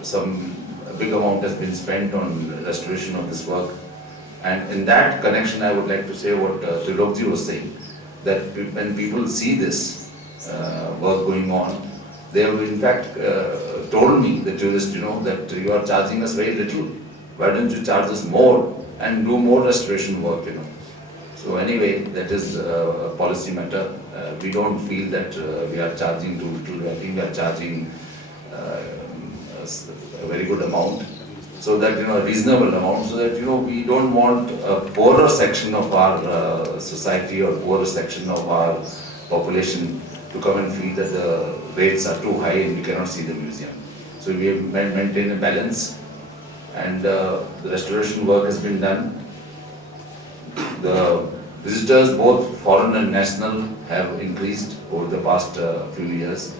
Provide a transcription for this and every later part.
Some big amount has been spent on restoration of this work. And in that connection, I would like to say what Trilokji was saying, that when people see this work going on, they have in fact told me, the tourist, that you are charging us very little. Why don't you charge us more and do more restoration work, So anyway, that is a policy matter. We don't feel that we are charging too little. I think we are charging a very good amount, so that a reasonable amount, so that we don't want a poorer section of our society or poorer section of our population to come and feel that the rates are too high and we cannot see the museum. So we have maintained a balance, and the restoration work has been done. The visitors, both foreign and national, have increased over the past few years.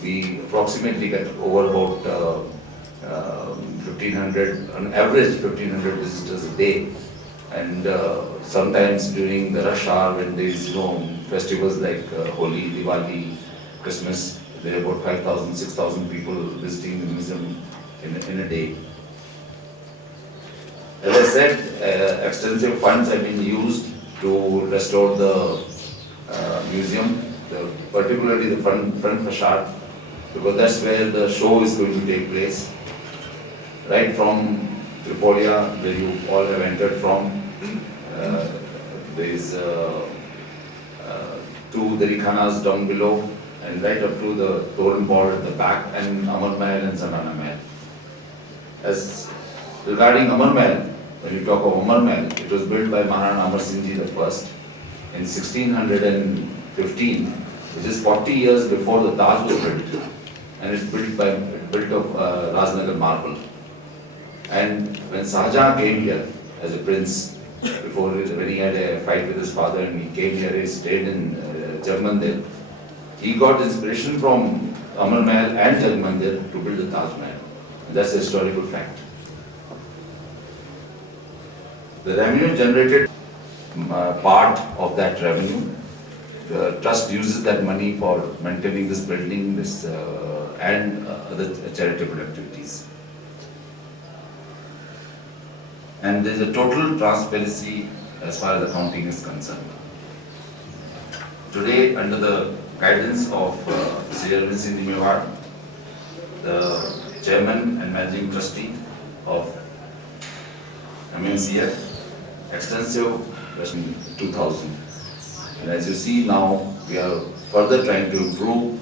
We approximately get over about 1,500, on average 1,500 visitors a day, and sometimes during the rush hour when there is festivals like Holi, Diwali, Christmas, there are about 5,000, 6,000 people visiting the museum in a day. As I said, extensive funds have been used to restore the museum, particularly the front facade, because that's where the show is going to take place. Right from Tripolia, where you all have entered from, there is two Darikhanas down below, and right up to the Toran board at the back, and Amar Mahal and Zanana Mahal. As regarding Amar Mahal, when you talk of Amar Mahal, it was built by Maharana Amar Singh Ji the first in 1615, which is 40 years before the Taj was built, and it's built of Rajnagar marble. And when Shahjahan came here as a prince, when he had a fight with his father and he came here, he stayed in Jagmandir, he got inspiration from Amar Mahal and Jagmandir to build the Taj Mahal. And that's a historical fact. The revenue generated, part of that revenue, the trust uses that money for maintaining this building, and other charitable activities. And there is a total transparency as far as accounting is concerned. Today, under the guidance of Sri Arvind Singh Mewar, the Chairman and Managing Trustee of MNCF, extensive in 2000. And as you see now, we are further trying to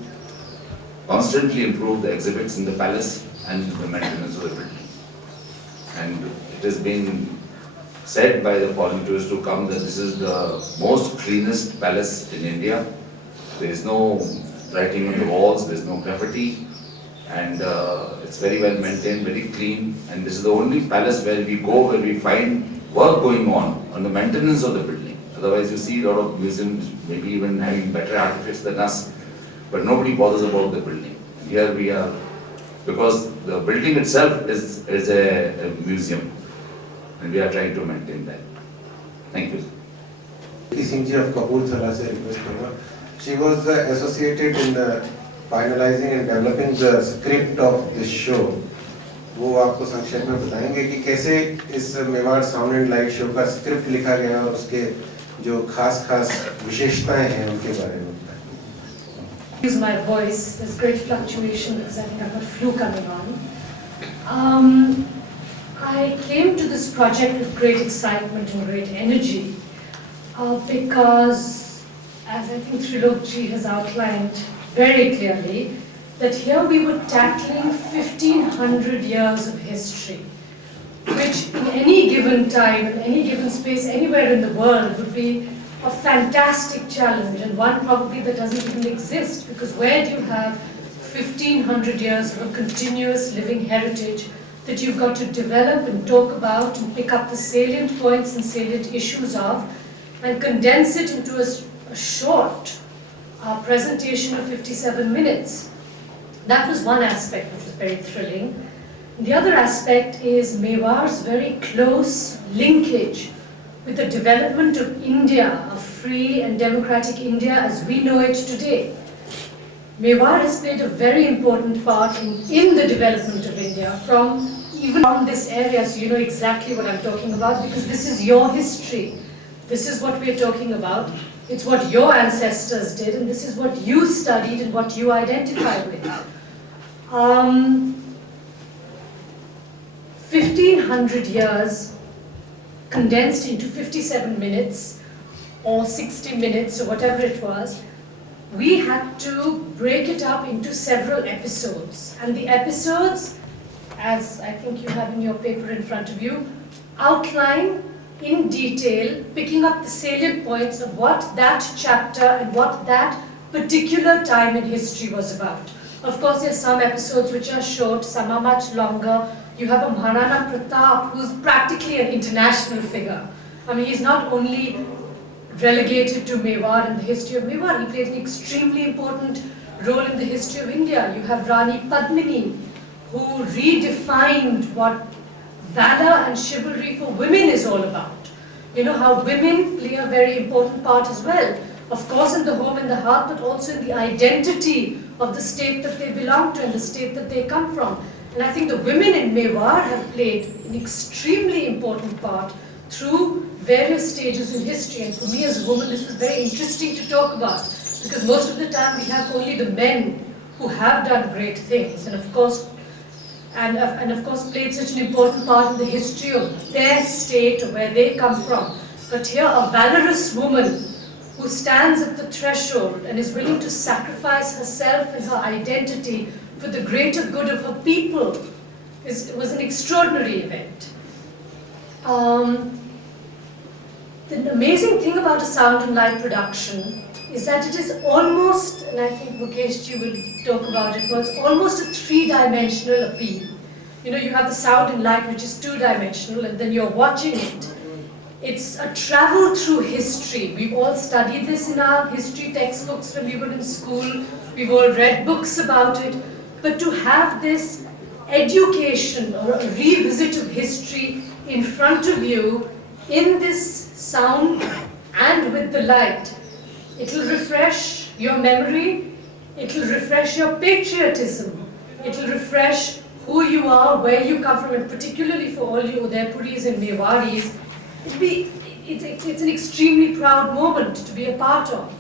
constantly improve the exhibits in the palace and the maintenance of the building. And it has been said by the foreign tourists who come that this is the most cleanest palace in India. There is no writing on the walls, there is no graffiti, and it's very well maintained, very clean. And this is the only palace where we go, where we find work going on the maintenance of the building. Otherwise, you see a lot of museums, maybe even having better artifacts than us, but nobody bothers about the building. Here we are, because the building itself is a museum, and we are trying to maintain that. Thank you. Singh Ji of Kapurthala se request karunga. She was associated in the finalizing and developing the script of this show. वो आपको संक्षेप में बताएंगे कि कैसे इस Mewar sound and light show का script लिखा गया और उसके जो खास विशेषताएं हैं उनके बारे में बताएं. Use my voice. There's great fluctuation because I think I've got flu coming on. I came to this project with great excitement and great energy because, as I think Trilokji has outlined very clearly, that here we were tackling 1,500 years of history, which in any given time, in any given space, anywhere in the world would be a fantastic challenge, and one probably that doesn't even exist, because where do you have 1,500 years of a continuous living heritage that you've got to develop and talk about and pick up the salient points and salient issues of and condense it into a short presentation of 57 minutes. That was one aspect which was very thrilling. The other aspect is Mewar's very close linkage with the development of India, a free and democratic India as we know it today. Mewar has played a very important part in the development of India even from this area, so you know exactly what I'm talking about, because this is your history. This is what we're talking about. It's what your ancestors did, and this is what you studied and what you identify with. 1500 years condensed into 57 minutes or 60 minutes or whatever it was. We had to break it up into several episodes, and the episodes, as I think you have in your paper in front of you, outline in detail, picking up the salient points of what that chapter and what that particular time in history was about. Of course, there are some episodes which are short, some are much longer. You have a Maharana Pratap, who's practically an international figure. I mean, he's not only relegated to Mewar and the history of Mewar, he played an extremely important role in the history of India. You have Rani Padmini, who redefined what valor and chivalry for women is all about. You know, how women play a very important part as well. Of course in the home and the hearth, but also in the identity of the state that they belong to and the state that they come from. And I think the women in Mewar have played an extremely important part through various stages in history. And for me as a woman, this was very interesting to talk about, because most of the time we have only the men who have done great things, and of course played such an important part in the history of their state or where they come from. But here, a valorous woman who stands at the threshold and is willing to sacrifice herself and her identity for the greater good of her people was an extraordinary event. The amazing thing about a sound and light production is that it is almost, and I think Mukeshji will talk about it, but it's almost a three-dimensional appeal. You know, you have the sound and light, which is two-dimensional, and then you're watching it. It's a travel through history. We've all studied this in our history textbooks when we were in school. We've all read books about it. But to have this education or a revisit of history in front of you in this sound and with the light, it will refresh your memory, it will refresh your patriotism, it will refresh who you are, where you come from, and particularly for all you Udaipuris and Mewaris, it's an extremely proud moment to be a part of.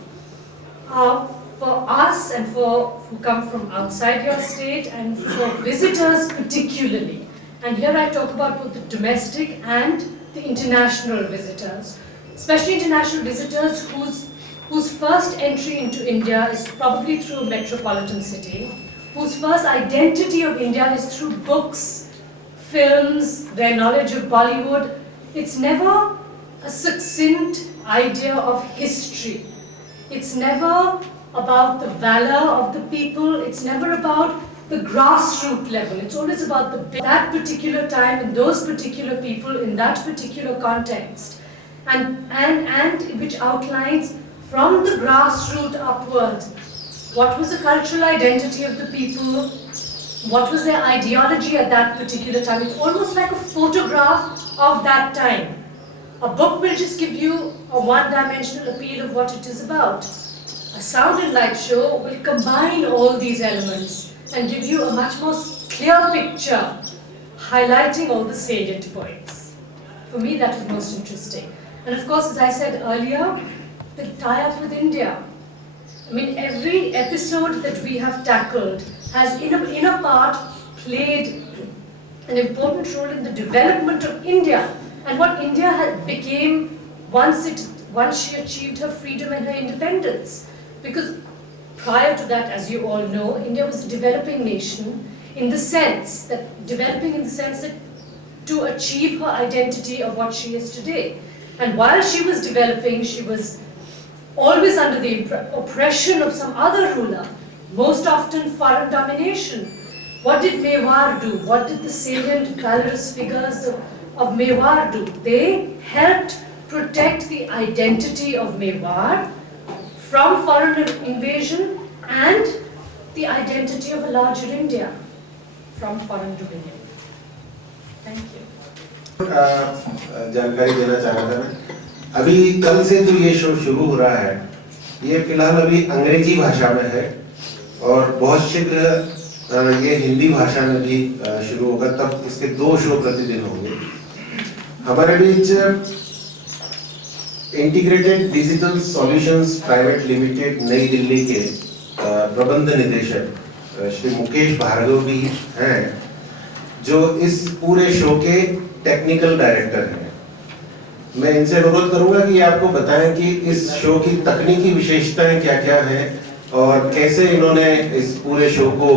For us and for who come from outside your state, and for visitors particularly. And here I talk about both the domestic and the international visitors, especially international visitors whose first entry into India is probably through a metropolitan city, whose first identity of India is through books, films, their knowledge of Bollywood. It's never a succinct idea of history. It's never about the valor of the people. It's never about the grassroots level. It's always about that particular time and those particular people in that particular context, and which outlines from the grassroots upwards what was the cultural identity of the people, what was their ideology at that particular time. It's almost like a photograph of that time. A book will just give you a one-dimensional appeal of what it is about. A sound and light show will combine all these elements and give you a much more clear picture, highlighting all the salient points. For me, that was most interesting. And of course, as I said earlier, the tie-up with India. I mean, every episode that we have tackled has, in a part, played an important role in the development of India and what India became once she achieved her freedom and her independence. Because prior to that, as you all know, India was a developing nation in the sense that, to achieve her identity of what she is today. And while she was developing, she was always under the oppression of some other ruler, most often foreign domination. What did Mewar do? What did the salient, valorous figures of Mewar do? They helped protect the identity of Mewar from foreign invasion and the identity of a larger India from foreign dominion. Thank you. जानकारी देना चाह रहा था मैं। अभी कल से जो ये शो शुरू हो रहा है, ये फिलहाल अभी अंग्रेजी भाषा में है, और बहुत शीघ्र ये हिंदी भाषा में भी शुरू होगा, तब इसके 2 शो प्रतिदिन होंगे। हमारे बीच integrated digital solutions private limited New Delhi के प्रबंध निदेशक श्री मुकेश भार्गव भी हैं, जो इस पूरे शो के टेक्निकल डायरेक्टर हैं। मैं इनसे अनुरोध करूंगा कि आपको बताएं कि इस शो की तकनीकी विशेषताएं क्या-क्या हैं और कैसे इन्होंने इस पूरे शो को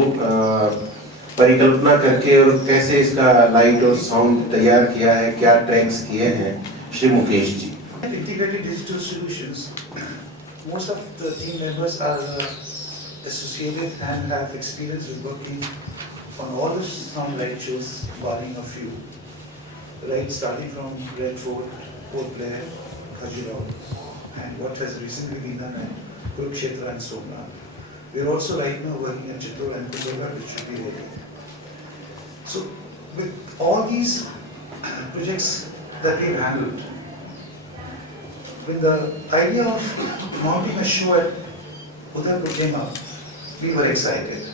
परिकल्पना करके और कैसे इसका लाइट और साउंड तैयार किया है, क्या ट्रैक्स किए हैं। Shri Mukesh ji. Integrated digital solutions. Most of the team members are associated and have experience with working on all the sound light shows, barring a few. Right, starting from Red Fort, Port Blair, Khajuraho, and what has recently been done at Kurukshetra and Somnath. We are also right now working at Chittor and Kuthola, which should be ready. So, with all these projects that we have handled, when the idea of mounting a show at Udaipur came up, we were excited.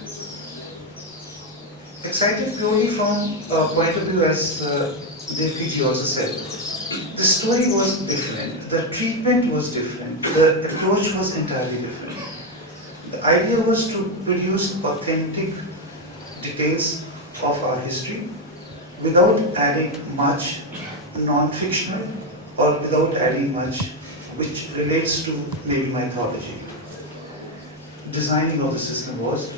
Excited purely from a point of view, as Devji also said. The story was different, the treatment was different, the approach was entirely different. The idea was to produce authentic details of our history without adding much non-fictional or without adding much which relates to maybe mythology. Designing of the system was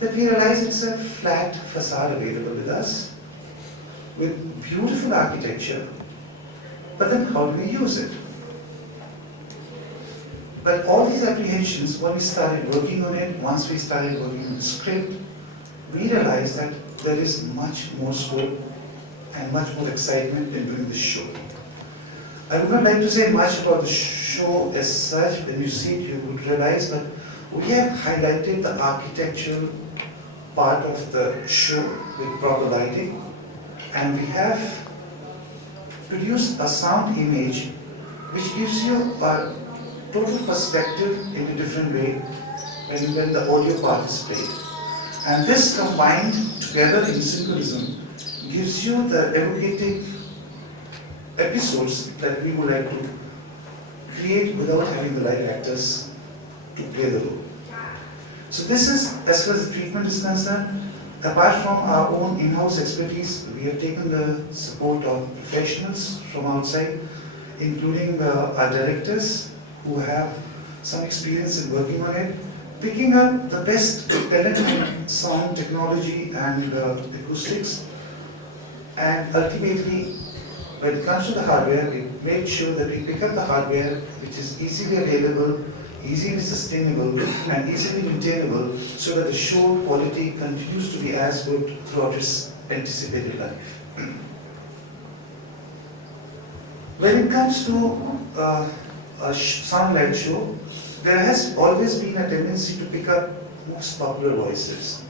that we realized it's a flat facade available with us, with beautiful architecture, but then how do we use it? But all these apprehensions, when we started working on it, once we started working on the script, we realized that there is much more scope and much more excitement in doing this show. I would not like to say much about the show as such. When you see it, you would realize, but we have highlighted the architectural part of the show with proper lighting, and we have produced a sound image which gives you a total perspective in a different way when the audio part is played. And this combined together in synchronism gives you the evocative episodes that we would like to create without having the live actors to play the role. So this is, as far as the treatment is concerned, apart from our own in-house expertise, we have taken the support of professionals from outside, including our directors who have some experience in working on it, picking up the best talent in sound technology and acoustics, and ultimately, when it comes to the hardware, we made sure that we pick up the hardware which is easily available, easily sustainable, and easily maintainable, so that the show quality continues to be as good throughout its anticipated life. When it comes to a sound light show, there has always been a tendency to pick up most popular voices,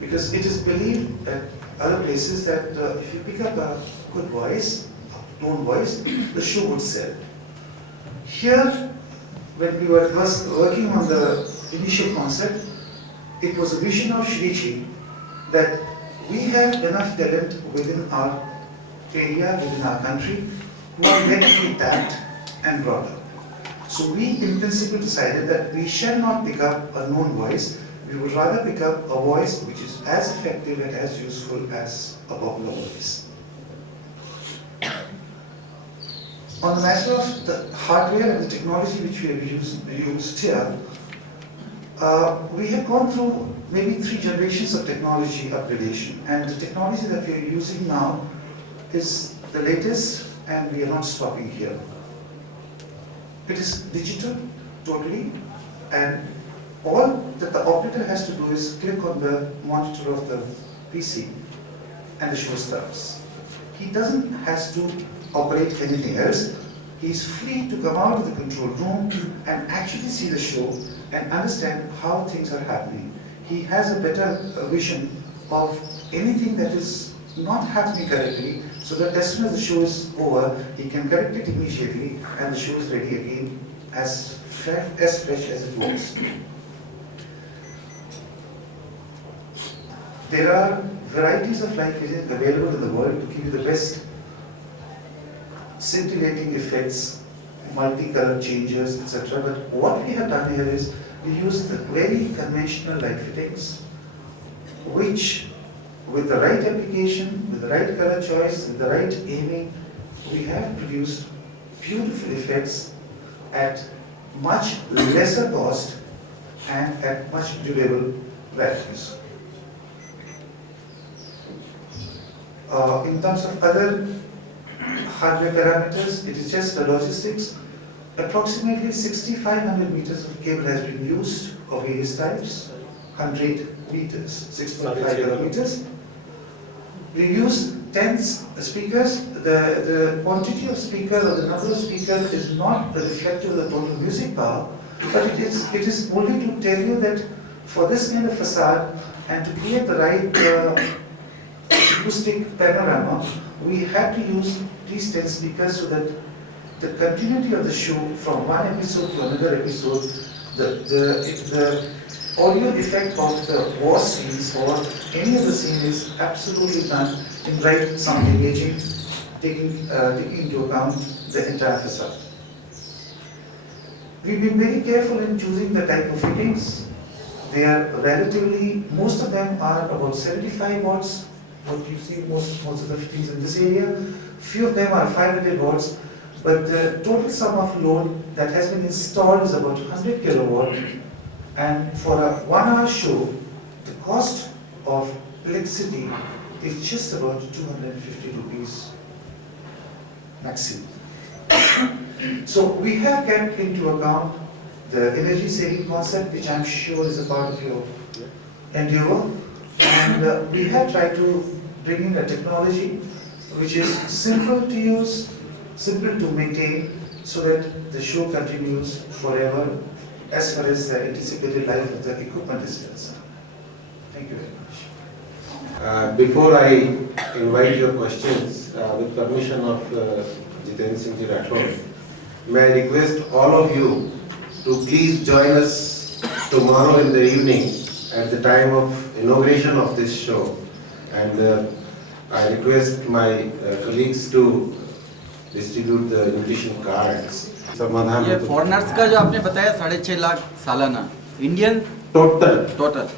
because it is believed at other places that if you pick up a good voice, known voice, the show would sell. Here, when we were first working on the initial concept, it was a vision of Shrichi that we have enough talent within our area, within our country, who are yet to be tapped and brought up. So we in principle decided that we shall not pick up a known voice, we would rather pick up a voice which is as effective and as useful as a popular voice. On the matter of the hardware and the technology which we have used here, we have gone through maybe 3 generations of technology upgradation, and the technology that we are using now is the latest, and we are not stopping here. It is digital, totally, and all that the operator has to do is click on the monitor of the PC, and the show starts. He doesn't has to operate anything else. He's free to come out of the control room and actually see the show and understand how things are happening. He has a better vision of anything that is not happening correctly, so that as soon as the show is over, he can correct it immediately and the show is ready again as fresh as it was. There are varieties of light vision available in the world to give you the best scintillating effects, multi-color changes, etc. But what we have done here is we use the very conventional light fittings, which with the right application, with the right color choice, with the right aiming, we have produced beautiful effects at much lesser cost and at much durable values. In terms of other hardware parameters, it is just the logistics. Approximately 6,500 meters of cable has been used of various types, 100 meters, 6.5 meters. We use 10 speakers. The quantity of speakers or the number of speakers is not reflective of the total music power, but it is only to tell you that for this kind of facade and to create the right acoustic panorama, we had to use these 10 speakers so that the continuity of the show from one episode to another episode, the audio effect of the war scenes or any of the scene is absolutely done in right sound imaging, taking into account the entire facade. We've been very careful in choosing the type of fittings. They are relatively, most of them are about 75 watts, what you see most of the fittings in this area. Few of them are 500 watts, but the total sum of load that has been installed is about 100 kilowatt. And for a 1 hour show, the cost of electricity is just about 250 rupees maximum. So we have kept into account the energy saving concept, which I'm sure is a part of your endeavor. And we have tried to bring in a technology which is simple to use, simple to maintain, so that the show continues forever as far as the anticipated life of the equipment is concerned. Thank you very much. Before I invite your questions, with permission of Jitendra Singh Ji Rathore, may I request all of you to please join us tomorrow in the evening at the time of inauguration of this show. And I request my colleagues to distribute the invitation cards. समाधान ये foreigners का जो आपने बताया 6.5 लाख सालाना, Indian total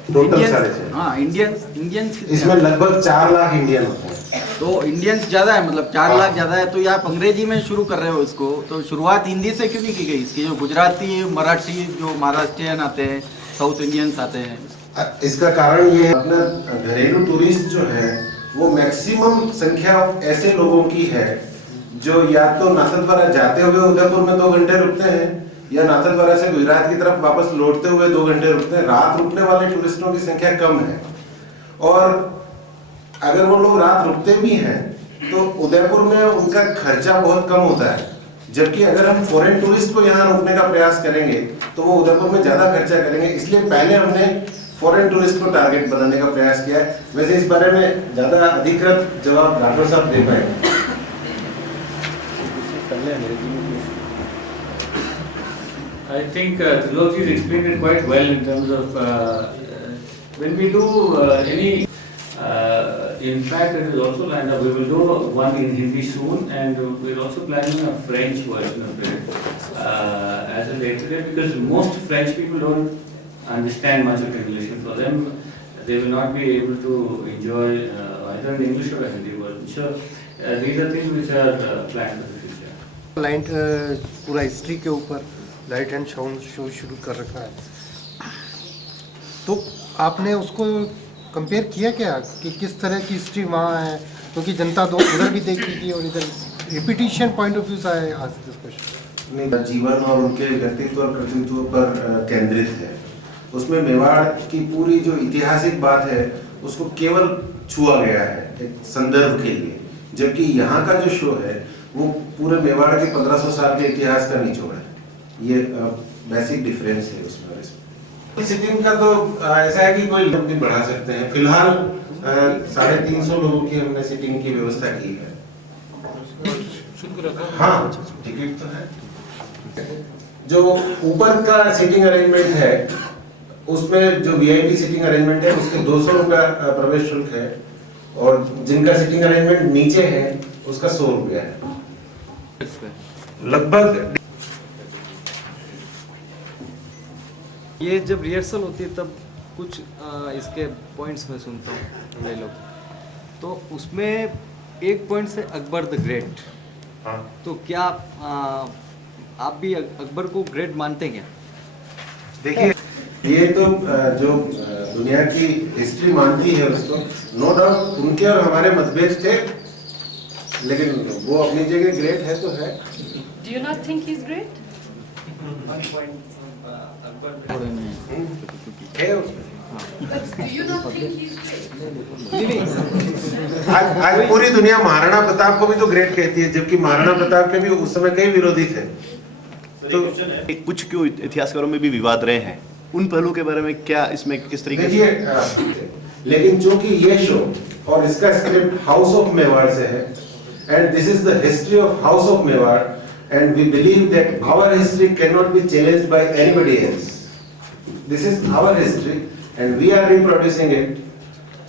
Indian, हाँ Indians इसमें लगभग 4 लाख इंडियन होते हैं। तो इंडियंस ज्यादा है, मतलब 4 लाख ज्यादा है। तो ये आप अंग्रेजी में शुरू कर रहे हो इसको, तो शुरुआत हिंदी से क्यों नहीं की गई इसकी? जो गुजराती, मराठी, जो महाराष्ट्रियन आते हैं, साउथ इंडियंस आते हैं। इसका कारण ये अपना घरेलू टूरिस्ट जो है वो मैक्सिमम संख्या ऐसे लोगों की है जो या तो नाथद्वारा जाते हुए उदयपुर में 2 घंटे रुकते हैं या नाथद्वारा से गुजरात की तरफ वापस लौटते हुए 2 घंटे रुकते हैं। रात रुकने वाले टूरिस्टों की संख्या कम है, और अगर वो लोग रात रुकते भी हैं तो उदयपुर में उनका खर्चा बहुत कम होता है। जबकि अगर हम फॉरेन टूरिस्ट को यहाँ रोकने का प्रयास करेंगे तो वो उदयपुर में ज्यादा खर्चा करेंगे। इसलिए पहले हमने फॉरेन टूरिस्ट को टारगेट बनाने का प्रयास किया है। वैसे इस बारे में ज्यादा अधिकृत जवाब राठौर साहब दे पाएंगे। I think Trilokji has explained it quite well in terms of when we do any. In fact, it is also lined up. We will do one in Hindi soon, and we're also planning a French version of it as a later date, because most French people don't understand much of English, and for them, they will not be able to enjoy either an English or a Hindi version. So these are things which are planned for the future. Client पूरा history के ऊपर light and sound show शुरू कर रखा है, तो आपने उसको कंपेयर किया क्या कि किस तरह की हिस्ट्री वहाँ है? क्योंकि जनता दो उधर भी देखी थी और इधर रिपीटिशन पॉइंट ऑफ व्यू से आए आज डिस्कशन। जीवन और उनके व्यक्तित्व और कृतित्व पर केंद्रित है। उसमें मेवाड़ की पूरी जो ऐतिहासिक बात है उसको केवल छुआ गया है एक संदर्भ के लिए, जबकि यहाँ का जो शो है वो पूरे मेवाड़ के 1500 साल के इतिहास का निचोड़ है। ये बेसिक डिफरेंस है उसमें। सिटिंग का तो ऐसा है कि कोई लोग भी बढ़ा सकते हैं। फिलहाल 350 लोगों की हमने सिटिंग की व्यवस्था की है। हाँ, टिकट तो है। जो ऊपर का सीटिंग अरेंजमेंट है उसमें जो वीआईपी सीटिंग अरेंजमेंट है उसके 200 रुपया प्रवेश शुल्क है, और जिनका सीटिंग अरेंजमेंट नीचे है उसका 100 रुपया है। लगभग ये जब रिहर्सल होती है तब कुछ इसके पॉइंट्स में सुनता हूँ वे लोग, तो उसमें एक पॉइंट से अकबर द ग्रेट। हाँ। तो क्या आप भी अकबर को ग्रेट मानते हैं क्या? देखिए, ये तो जो दुनिया की हिस्ट्री मानती है उसको, नो डाउट उनके और हमारे मतभेद थे, लेकिन वो अपनी जगह ग्रेट है तो है। Do you not think he's great? है उसमें। But do you not think he's great? आज पूरी दुनिया महाराणा प्रताप को भी तो ग्रेट कहती है, जबकि महाराणा प्रताप के भी उस समय कई विरोधी थे। तो कुछ क्यों इतिहासकारों में भी विवाद रहे हैं, उन पहलू के बारे में क्या इसमें किस तरीके से? लेकिन चूंकि ये शो और इसका स्क्रिप्ट हाउस ऑफ मेवाड़ से है, and this is the history of house of Mewar, and we believe that our history can not be challenged by anybody else. This is our history and we are reproducing it,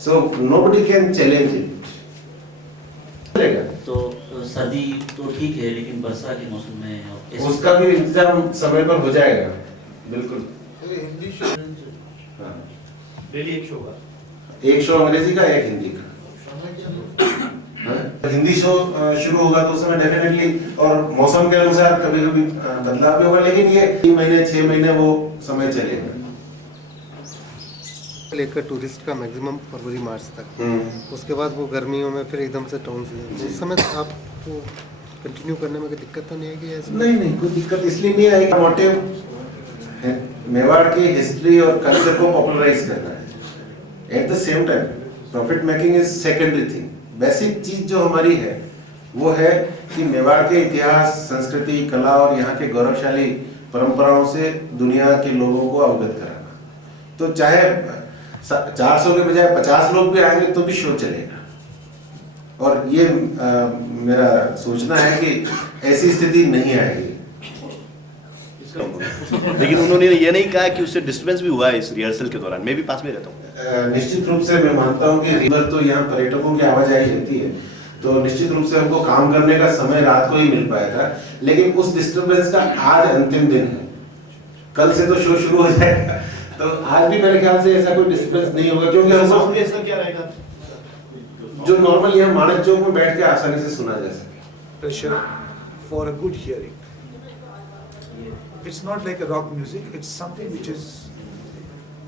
so nobody can challenge it. तो सर्दी तो ठीक है, लेकिन वर्षा के मौसम में उसका भी इंतजाम समय पर हो जाएगा। बिल्कुल। हाँ। डेली एक शो का, एक शो अंग्रेजी का, एक हिंदी का। हाँ? हिंदी शो शुरू होगा तो उस समय डेफिनेटली, और मौसम के अनुसार कभी कभी बदलाव भी होगा, लेकिन ये 3 महीने 6 महीने वो समय चलेगा। लेकर टूरिस्ट का मैक्सिमम फरवरी मार्च तक, उसके बाद वो गर्मियों में फिर एकदम से टाउन से, उस समय आपको कंटिन्यू करने में कोई दिक्कत तो नहीं आएगी? ऐसा नहीं, कोई दिक्कत इसलिए नहीं आएगी। मोटिव मेवाड़ की हिस्ट्री और कल्चर को पॉपुलराइज करना है। At the same time profit making is secondary thing. Basic चीज जो हमारी है वो है कि मेवाड़ के इतिहास, संस्कृति, कला और यहाँ के गौरवशाली परंपराओं से दुनिया के लोगों को अवगत कराना। तो चाहे 400 के बजाय 50 लोग भी आएंगे तो भी शो चलेगा। और ये मेरा सोचना है कि ऐसी स्थिति नहीं आएगी। लेकिन उन्होंने ये नहीं कहा कि उससे डिस्टर्बेंस भी हुआ है इस रिहर्सल के दौरान। मैं भी पास में रहता हूँ। निश्चित रूप से मैं मानता हूँ कि रिवर तो यहाँ पर्यटकों की आवाजाही रहती है, तो निश्चित रूप से हमको काम करने का समय रात को ही मिल पाया था, लेकिन उस डिस्टर्बेंस का आज अंतिम दिन है। कल से तो शो शुरू हो जाएगा, तो आज भी मेरे ख्याल से ऐसा कोई डिस्टर्बेंस नहीं होगा, क्योंकि हमको ऐसा क्या रहेगा जो नॉर्मल यहाँ मानक चौक में बैठ के आसानी से सुना जा सके। Pressure for a good hearing. It's not like a rock music, it's something which is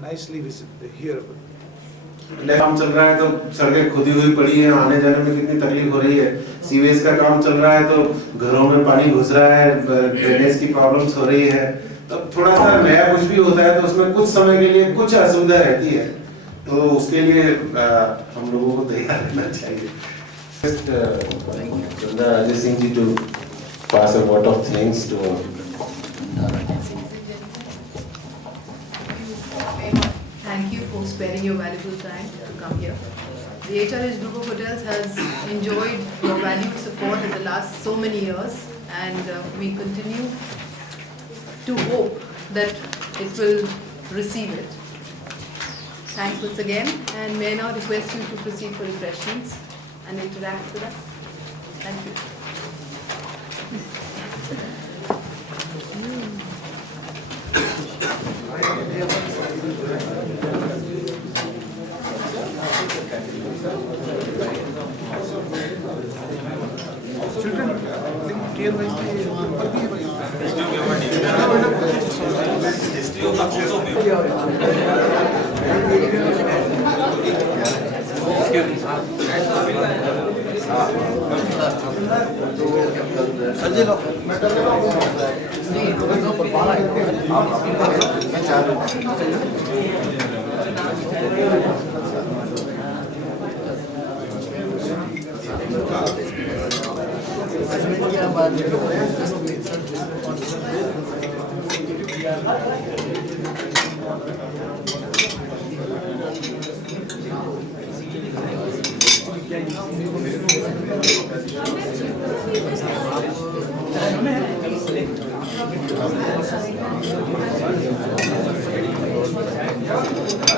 nicely hearable. काम चल रहा है तो सड़कें खुदी हुई पड़ी है, आने जाने में कितनी तकलीफ हो रही है। सीवेज का काम चल रहा है तो घरों में पानी घुस रहा है, ड्रेनेज की प्रॉब्लम्स हो रही है। तो थोड़ा सा नया कुछ भी होता है तो उसमें कुछ समय के लिए कुछ असुविधा रहती है, तो उसके लिए हम लोगों को तैयार रहना चाहिए। Ajay Singh ji to pass a vote of thanks to Thank you for sparing your valuable time to come here. The HRH Group of Hotels has enjoyed your valued support in the last so many years, and we continue to hope that it will receive it. Thanks once again, and may I now request you to proceed for refreshments and interact with us. Thank you. Sanjay low. Thank you.